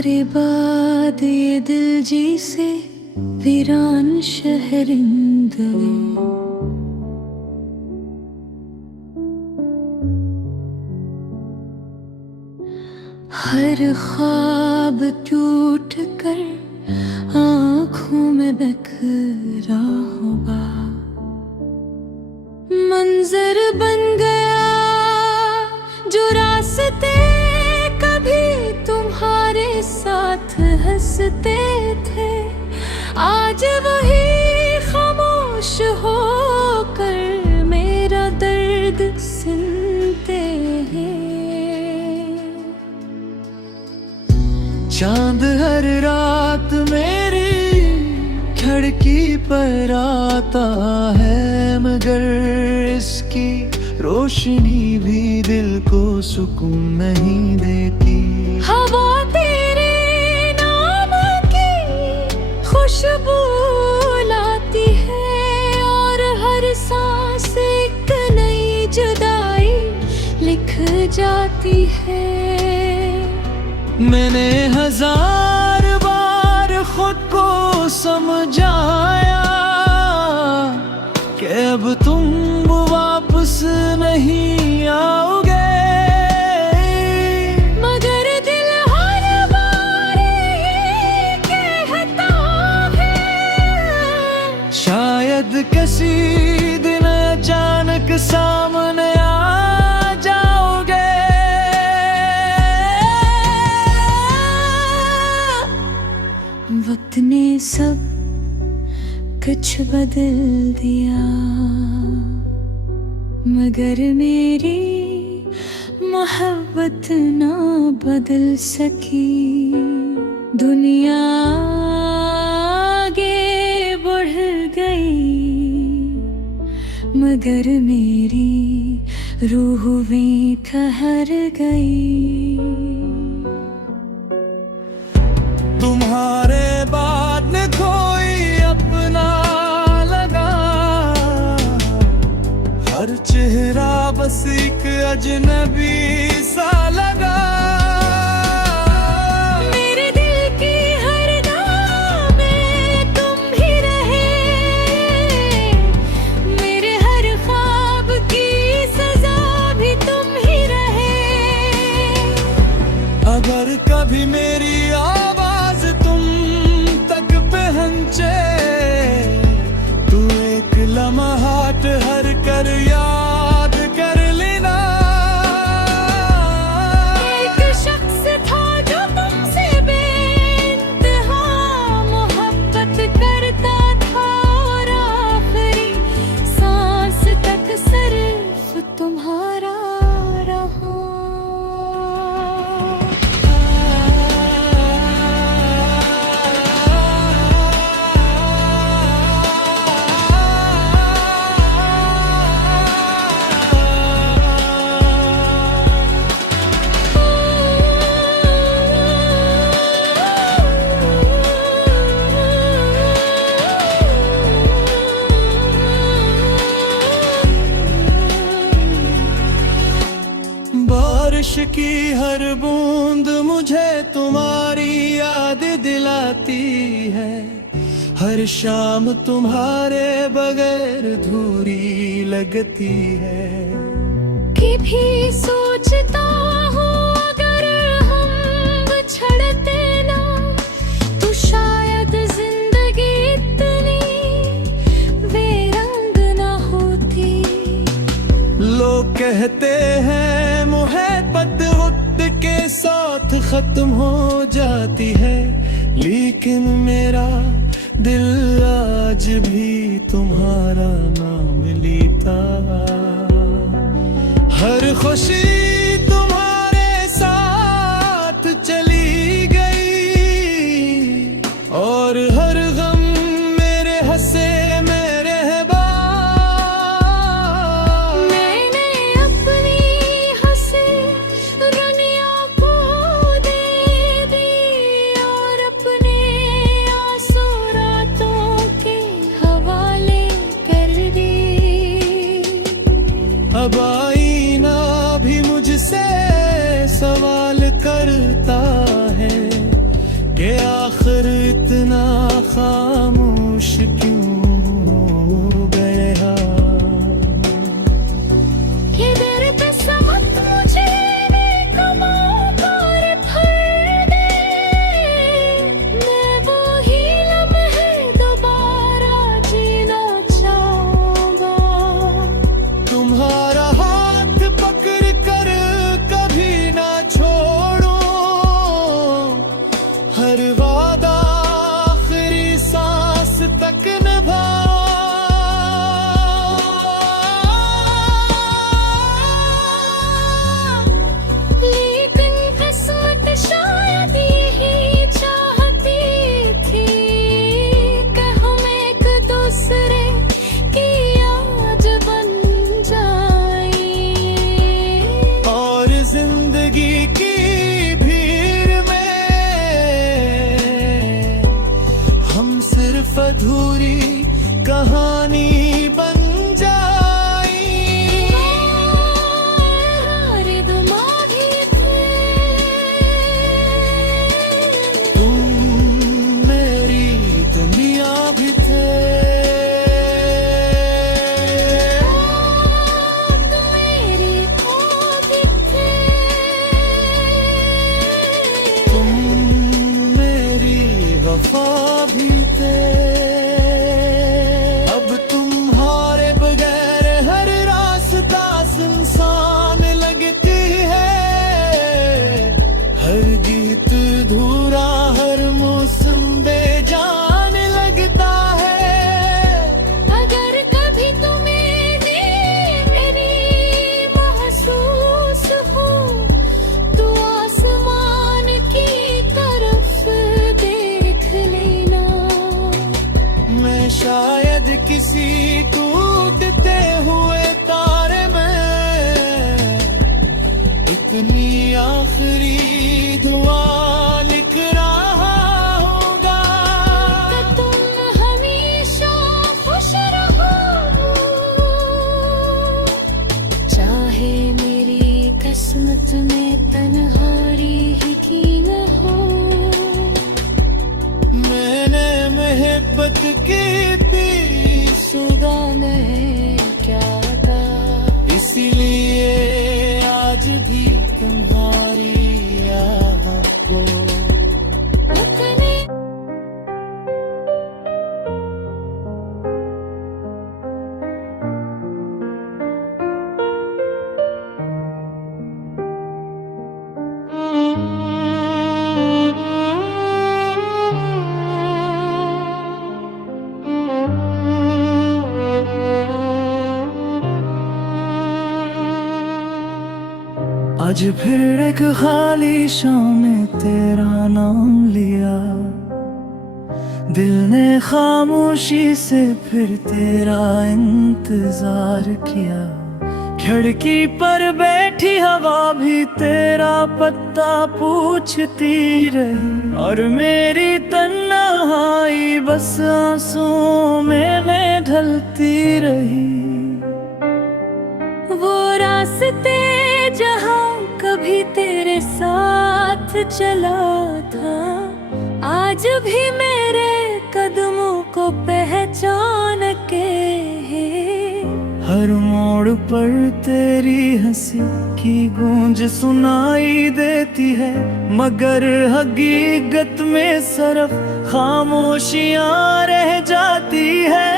तुम्हारे बाद ये दिल जी से वीरान शहरिंद हर ख्वाब टूट कर आँखों में बिखरा होगा। मंजर बन गया जो रास्ते कभी तुम्हारे साथ हंसते थे, आज वही खामोश होकर मेरा दर्द सुनते हैं। चांद हर रात मेरी खिड़की पर आता है, मगर इसकी रोशनी भी दिल को सुकून नहीं देती। हवा तेरे नाम की खुशबू लाती है और हर सांस एक नई जुदाई लिख जाती है। मैंने हजार बार खुद को समझाया कि अब तुम वापस नहीं आओगे, मगर दिल हर बार ये कहता है शायद किसी दिन अचानक सामने आ जाओगे। वक्त ने सब कुछ बदल दिया, मगर मेरी मोहब्बत ना बदल सकी। दुनिया आगे बढ़ गई, मगर मेरी रूह भी ठहर गई। तुम्हारे बाद में कोई अपना लगा, हर चेहरा बस एक अजनबी सा लगा। मेरे दिल की हर राह में तुम ही रहे, मेरे हर ख्वाब की सजा भी तुम ही रहे। अगर कभी मेरी आवाज तुम तक पहुंचे, तू एक लम्हाट हर कर याद कर लेना। एक शख्स था जो तुमसे बेइंतहा मोहब्बत करता था और आखिरी सांस तक सिर्फ तुम्हारा रहा। बारिश की हर बूंद मुझे तुम्हारी याद दिलाती है, हर शाम तुम्हारे बगैर अधूरी लगती है। कि भी सोचता हूँ अगर हम बिछड़ते ना, तो शायद जिंदगी इतनी बेरंग ना होती। लोग कहते हैं मोहब्बत वक्त के साथ खत्म हो जाती है, लेकिन मेरा दिल आज भी तुम्हारा नाम लेता। हर खुशी तुम्हारे साथ चली गई और हर गम मेरे हंसे में रहबा। मैंने अपनी हंसी दुनिया को दे दी और अपने आंसू रातों के हवाले कर दी। अब आईना भी मुझे सिर्फ अधूरी कहानी बन जाई। तुम मेरी दुनिया भी थे। तुम मेरी वफा भी थे। अब तुम्हारे बगैर हर रास्ता सुनसान लगती है। हर गीत धूरा, हर मौसम बेजान लगता है। अगर कभी तुम्हें मेरी महसूस हो तो आसमान की तरफ देख लेना। मैं शायद किसी टूटते हुए तारे में इतनी आखिरी दुआ लिख रहा होगा। कि तुम हमेशा खुश रहो, चाहे मेरी किस्मत में तन्हाई ही क्यों न हो। मैंने मोहब्बत की थी, सुदा नहीं क्या था, इसीलिए आज भी तुम्हारी याद को अपने आज फिर एक खाली शाम में तेरा नाम लिया। दिल ने खामोशी से फिर तेरा इंतजार किया। खिड़की पर बैठी हवा भी तेरा पत्ता पूछती रही। और मेरी तन्हाई बस आंसुओं में ढलती रही। वो रास्ते जहाँ कभी तेरे साथ चला था, आज भी मेरे कदमों को पहचान के है। हर मोड़ पर तेरी हंसी की गूंज सुनाई देती है। मगर हकीकत में सिर्फ खामोशियां रह जाती है।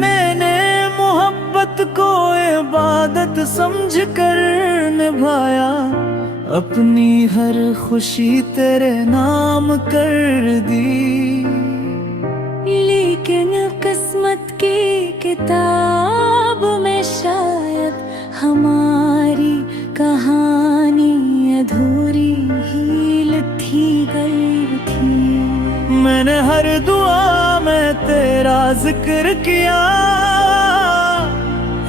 मैंने मोहब्बत को इबादत समझ कर निभाया। अपनी हर खुशी तेरे नाम कर दी। लेकिन किस्मत की किताब में शायद हमारी कहानी अधूरी ही लिखी गई थी। मैंने हर दुआ में तेरा जिक्र किया।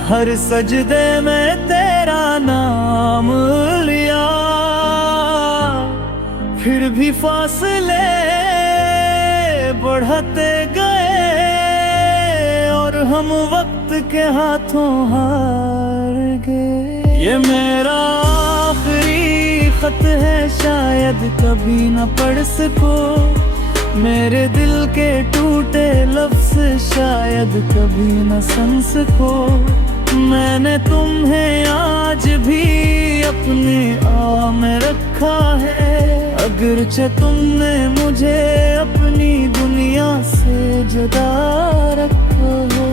हर सजदे में तेरा नाम लिया। फिर भी फासले बढ़ते गए और हम वक्त के हाथों हार गए। ये मेरा आखिरी खत है, शायद कभी न पढ़ सको। मेरे दिल के टूटे लफ्ज शायद कभी न सुन सको। मैंने तुम्हें आज भी अपने आ में रखा है। अगरचे तुमने मुझे अपनी दुनिया से जुदा रखा हो।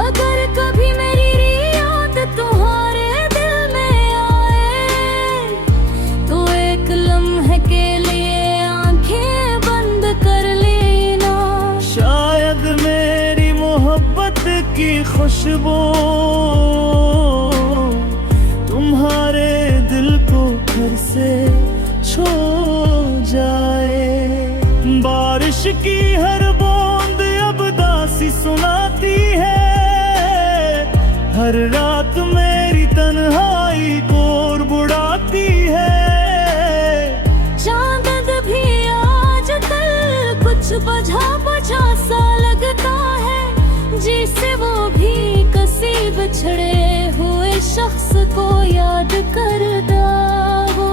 अगर कभी मेरी याद तुम्हारे दिल में आए तो एक लम्हे के लिए आंखें बंद कर लेना। शायद मेरी मोहब्बत की खुशबू तुम्हारे दिल को घर से छो जाए। बारिश की हर बूंद अब दासी सुनाती है। हर रात मेरी तन्हाई को बुढ़ाती है। चांद भी आज बिछड़े हुए शख्स को याद करदा वो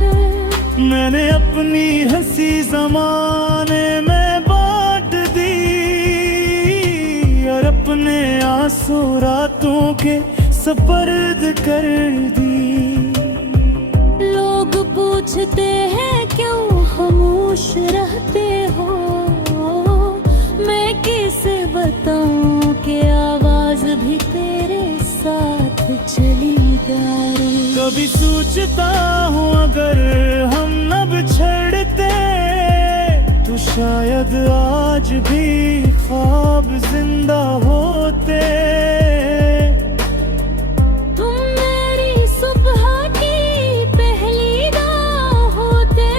रे। मैंने अपनी हंसी ज़माने में बांट दी और अपने आंसू रातों के सपर्द कर दी। लोग पूछते हैं क्यों खामोश रहते हो, मैं किसे बताऊं कि आवाज भी तेरे साथ चली जा रही। कभी सोचता हूँ अगर हम न बिछड़ते तो शायद आज भी ख्वाब जिंदा होते। तुम मेरी सुबह की पहली राह होते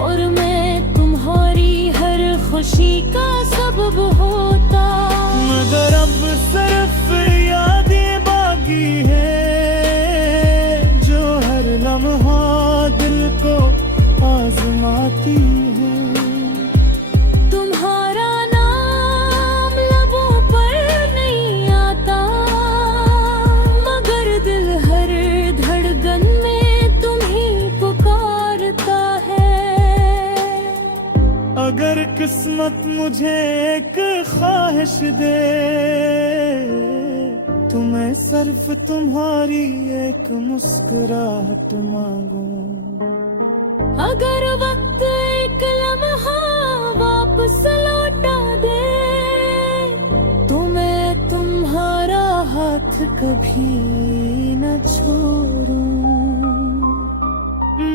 और मैं तुम्हारी हर खुशी का सबब होता। मगर अब सिर्फ यादें बाकी है जो हर लम्हा दिल को आजमाती है। तुम्हारा नाम लबों पर नहीं आता मगर दिल हर धड़कन में तुम ही पुकारता है। अगर किस्मत मुझे एक ख्वाहिश दे तो मैं सिर्फ तुम्हारी एक मुस्कुराहट मांगू। अगर वक्त एक लम्हा वापस लौटा दे तो मैं तुम्हारा हाथ कभी न छोड़ूं।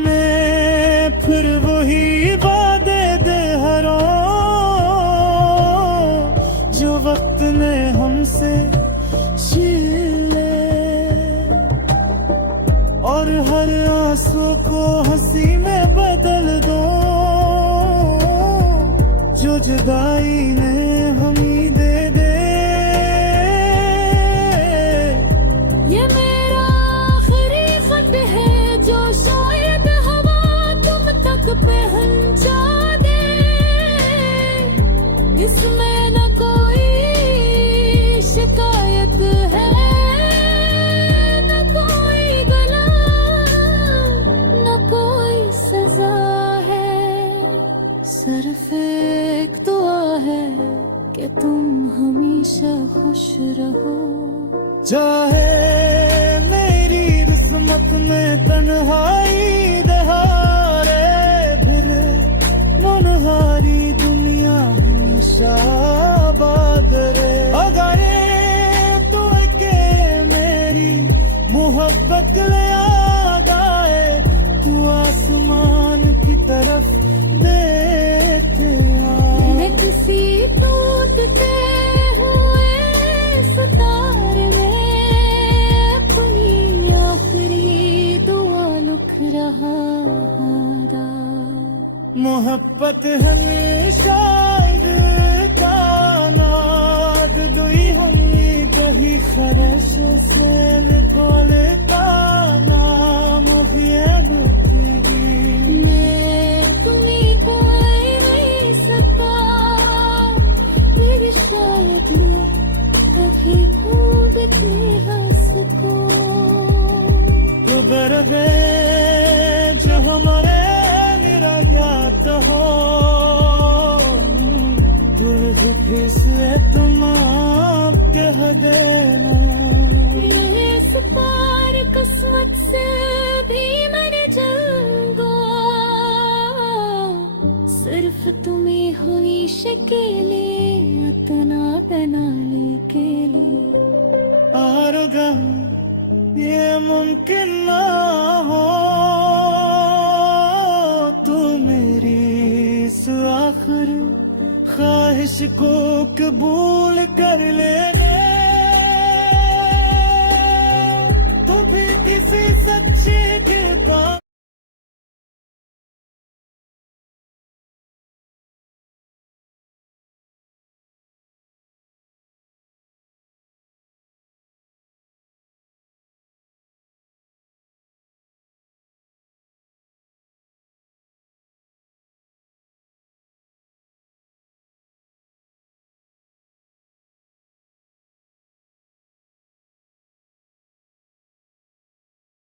मैं फिर वही वादे दोहराऊं जो वक्त ने हमसे छीन ले और हर आंसू को हंसी में बदल दो जो जुदाई ने हमें दे दे। ये मेरा आखिरी खत है जो शायद हवा तुम तक पहुंचा दे। इसमें न कोई शिकायत है न कोई गला न कोई सजा है। सिर्फ एक दुआ है कि तुम हमेशा खुश रहो। चाहे मेरी किस्मत में तन्हाई दहारे फिर मनहारी दुनिया हमेशा आबाद रहे। अगर तो के मेरी मोहब्बत ले आ गए तू आसमान की तरफ देखते आ। किसी टूटते हुए सितारे में अपनी आखिरी दुआ लिख रहा था। मोहब्बत हमेशा का नाद दुई हुई कहीं खरश से निकोल का नाम मैं तुम्हें कोई नहीं सका मेरी शायद कभी खूब हंस को। तो गर गए जो हमारे निरागत हो फिसले तुम आप कह देना। इस पार किस्मत से भी मैंने जंगो सिर्फ तुम्हें हुई शकीले इतना बनाने के लिए। और गम ये मुमकिन ना हो तू मेरी इस आखिर ख्वाहिश को कबूल कर ले तो भी किसी सच्चे के